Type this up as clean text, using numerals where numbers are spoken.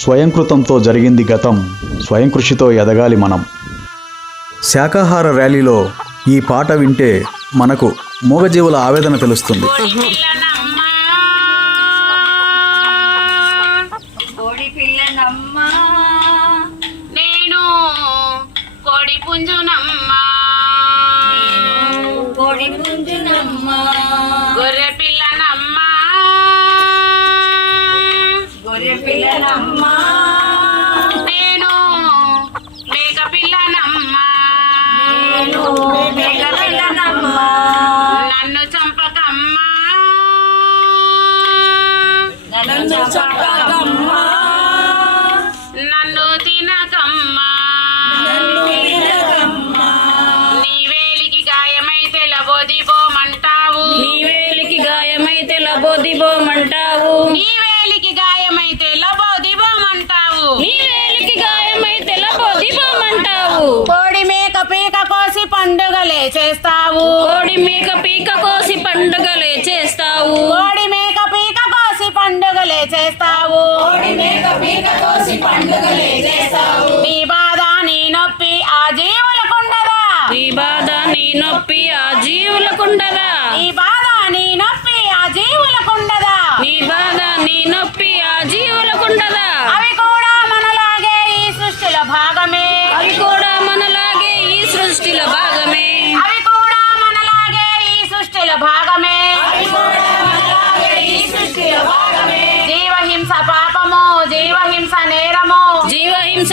స్వయంకృతంతో జరిగింది గతం, స్వయం కృషితో ఎదగాలి మనం. శాకాహార ర్యాలీలో ఈ పాట వింటే మనకు మూగజీవుల ఆవేదన తెలుస్తుంది. నేను కోడి పుంజునమ్మా, కోడి పుంజునమ్మా, గొర్రె పిల్లనమ్మా, గొర్రె పిల్లనమ్మా, నేను మేక పిల్లనమ్మా, నేను మేక పిల్లనమ్మా, నన్ను చంపకమ్మా, నన్ను చంపకమ్మా, నన్ను తినకమ్మా, నీ వేలికి గాయమైతే లబోదిబోమంటావు, నీ వేలికి గాయమైతే లబోదిబోమంటావు, నీ వేలికి గాయమైతే లబోదిబోమంటావు, నీ వేలికి గాయమైతే లబోదిబోమంటావు. కోడి మేక పీక కోసి పండుగలే చేస్తావు, కోడి మేక పీక కోసి పండుగలే చేస్తావు, కోడి మేక పీక కోసి పండుగలే చేస్తావు, కోడి మేక పీక కోసి పండుగలే చేస్తావు. నీ బాధ నీ నొప్పి ఆ జీవులకుండదా, నీ బాధ నీ నొప్పి ఆ జీవులకుండదా, నీ బాధ నీ నొప్పి ఆ జీవులకుండదా, నీ బాధ నీ నొప్పి ఆ జీవులకుండదా. అవి కూడా మనలాగే ఈ సృష్టిలో భాగమే, అవి కూడా మనలాగే ఈ సృష్టిలో భాగమే, అవి కూడా మనలాగే ఈ సృష్టిలో భాగమే, అవి కూడా మనలాగే ఈ సృష్టిలో భాగమే. జీవహింస పాపము, జీవహింస నేరము, జీవహింస